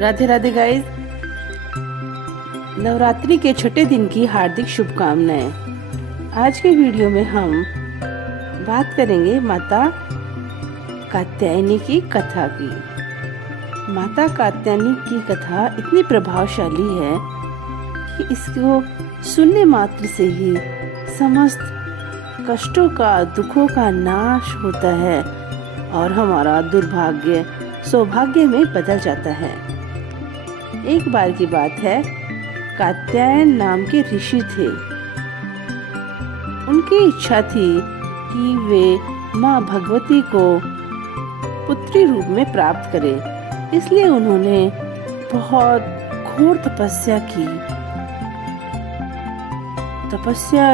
Radhe Radhe guys. Navratri के छठे दिन की हार्दिक शुभकामनाएं। आज के वीडियो में हम बात करेंगे माता कात्यायनी की कथा की। माता कात्यायनी की कथा इतनी प्रभावशाली है कि इसको सुनने मात्र से ही समस्त कष्टों का, दुखों का नाश होता है और हमारा दुर्भाग्य सौभाग्य में बदल जाता है। एक बार की बात है, कात्यायन नाम के ऋषि थे। उनकी इच्छा थी कि वे माँ भगवती को पुत्री रूप में प्राप्त करें, इसलिए उन्होंने बहुत घोर तपस्या की। तपस्या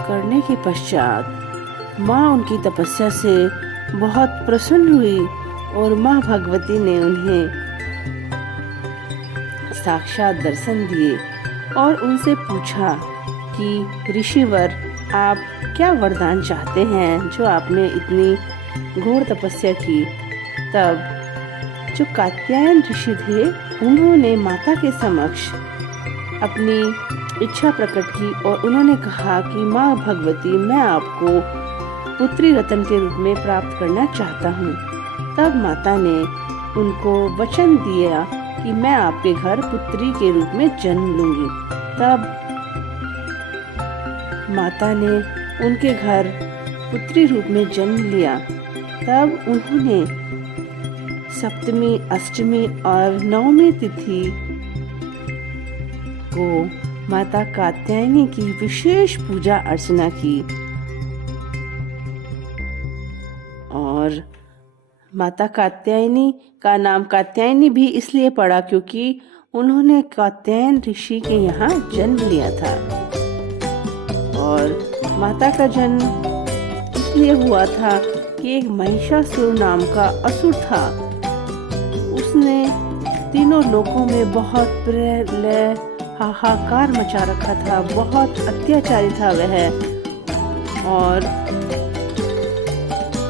करने के पश्चात माँ उनकी तपस्या से बहुत प्रसन्न हुई और माँ भगवती ने उन्हें साक्षात दर्शन दिए और उनसे पूछा कि ऋषिवर, आप क्या वरदान चाहते हैं जो आपने इतनी घोर तपस्या की। तब जो कात्यायन ऋषि थे, उन्होंने माता के समक्ष अपनी इच्छा प्रकट की और उन्होंने कहा कि माँ भगवती, मैं आपको पुत्री रत्न के रूप में प्राप्त करना चाहता हूँ। तब माता ने उनको वचन दिया कि मैं आपके घर पुत्री के रूप में जन्म लूंगी। तब माता ने उनके घर पुत्री रूप में जन्म लिया। तब उन्होंने सप्तमी, अष्टमी और नवमी तिथि को माता कात्यायनी की विशेष पूजा अर्चना की और माता कात्यायनी का नाम कात्यायनी भी इसलिए पड़ा क्योंकि उन्होंने कात्यायन ऋषि के यहाँ जन्म लिया था। और माता का जन्म इसलिए हुआ था कि एक महिषासुर नाम का असुर था। उसने तीनों लोकों में बहुत प्रलय हाहाकार मचा रखा था, बहुत अत्याचारी था वह। और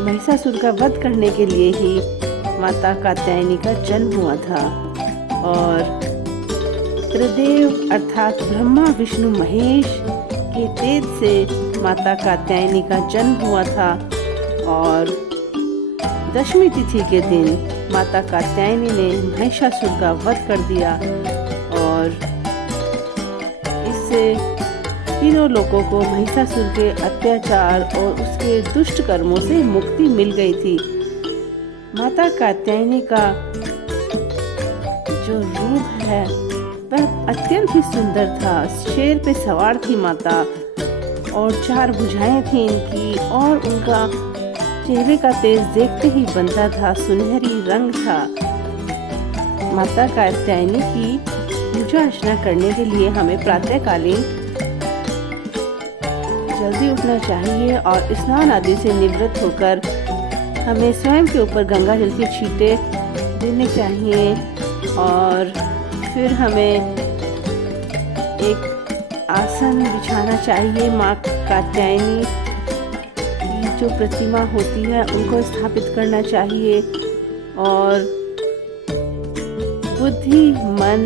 महिषासुर का वध करने के लिए ही माता कात्यायनी का जन्म हुआ था। और त्रिदेव अर्थात ब्रह्मा, विष्णु, महेश के तेज से माता कात्यायनी का जन्म हुआ था। और दशमी तिथि के दिन माता कात्यायनी ने महिषासुर का वध कर दिया और इससे तीनों लोगों को महिषासुर के अत्याचार और उसके दुष्ट कर्मों से मुक्ति मिल गई थी। माता कात्यायनी का जो रूप है वह अत्यंत ही सुंदर था। शेर पे सवार थी माता और 4 भुजाएं थी इनकी और उनका चेहरे का तेज देखते ही बनता था, सुनहरी रंग था। माता कात्यायनी की पूजा अर्चना करने के लिए हमें प्रातःकालीन जल्दी उठना चाहिए और स्नान आदि से निवृत्त होकर हमें स्वयं के ऊपर गंगा जल के छींटे देने चाहिए। और फिर हमें एक आसन बिछाना चाहिए। माँ कात्यायनी की जो प्रतिमा होती है उनको स्थापित करना चाहिए और बुद्धि, मन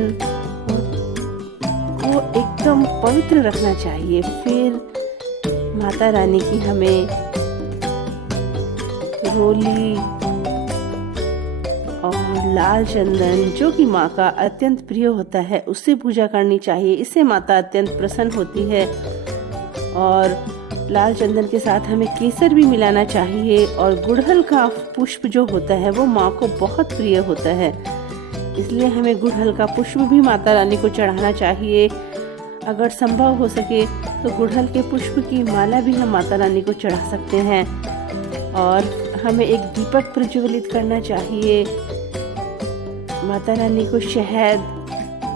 को एकदम पवित्र रखना चाहिए। फिर माता रानी की हमें रोली और लाल चंदन, जो कि माँ का अत्यंत प्रिय होता है, उससे पूजा करनी चाहिए। इससे माता अत्यंत प्रसन्न होती है। और लाल चंदन के साथ हमें केसर भी मिलाना चाहिए और गुड़हल का पुष्प जो होता है वो माँ को बहुत प्रिय होता है, इसलिए हमें गुड़हल का पुष्प भी माता रानी को चढ़ाना चाहिए। अगर संभव हो सके तो गुड़हल के पुष्प की माला भी हम माता रानी को चढ़ा सकते हैं। और हमें एक दीपक प्रज्वलित करना चाहिए। माता रानी को शहद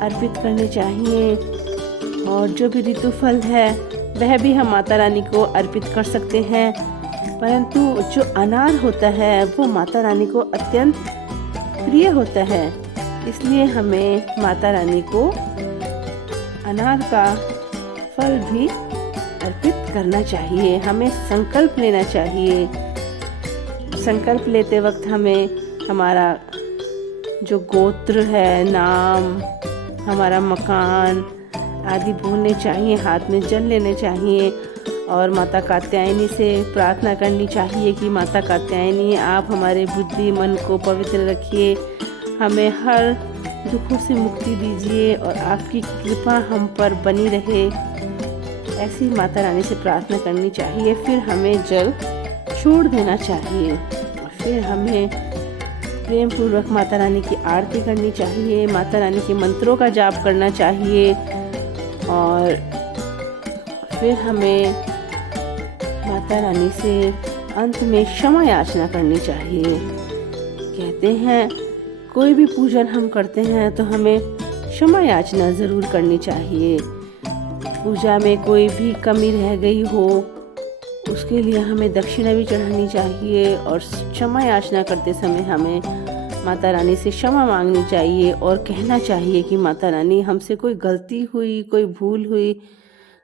अर्पित करने चाहिए और जो भी ऋतु फल है वह भी हम माता रानी को अर्पित कर सकते हैं। परंतु जो अनार होता है वो माता रानी को अत्यंत प्रिय होता है, इसलिए हमें माता रानी को अनार का फल भी अर्पित करना चाहिए। हमें संकल्प लेना चाहिए। संकल्प लेते वक्त हमें हमारा जो गोत्र है, नाम, हमारा मकान आदि बोलने चाहिए, हाथ में जल लेने चाहिए और माता कात्यायनी से प्रार्थना करनी चाहिए कि माता कात्यायनी आप हमारे बुद्धि मन को पवित्र रखिए, हमें हर दुखों से मुक्ति दीजिए और आपकी कृपा हम पर बनी रहे। ऐसी माता रानी से प्रार्थना करनी चाहिए। फिर हमें जल छोड़ देना चाहिए और फिर हमें प्रेम पूर्वक माता रानी की आरती करनी चाहिए, माता रानी के मंत्रों का जाप करना चाहिए और फिर हमें माता रानी से अंत में क्षमा याचना करनी चाहिए। कहते हैं कोई भी पूजन हम करते हैं तो हमें क्षमा याचना ज़रूर करनी चाहिए। पूजा में कोई भी कमी रह गई हो उसके लिए हमें दक्षिणा भी चढ़ानी चाहिए और क्षमा याचना करते समय हमें माता रानी से क्षमा मांगनी चाहिए और कहना चाहिए कि माता रानी हमसे कोई गलती हुई, कोई भूल हुई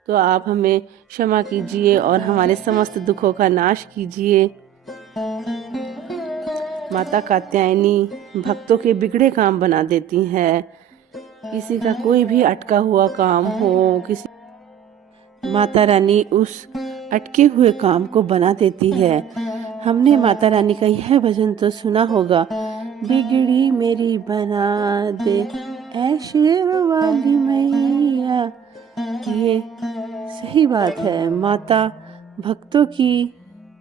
तो आप हमें क्षमा कीजिए और हमारे समस्त दुखों का नाश कीजिए। माता कात्यायनी भक्तों के बिगड़े काम बना देती है। किसी का कोई भी अटका हुआ काम हो, माता रानी उस अटके हुए काम को बना देती है। हमने माता रानी का यह भजन तो सुना होगा, बिगड़ी मेरी बना दे ऐ शेर वाली मैया। ये सही बात है, माता भक्तों की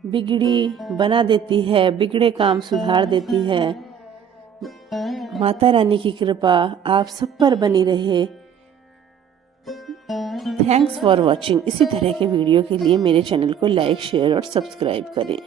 बिगड़ी बना देती है, बिगड़े काम सुधार देती है। माता रानी की कृपा आप सब पर बनी रहे। Thanks for watching. इसी तरह के वीडियो के लिए मेरे चैनल को लाइक, शेयर और सब्सक्राइब करें।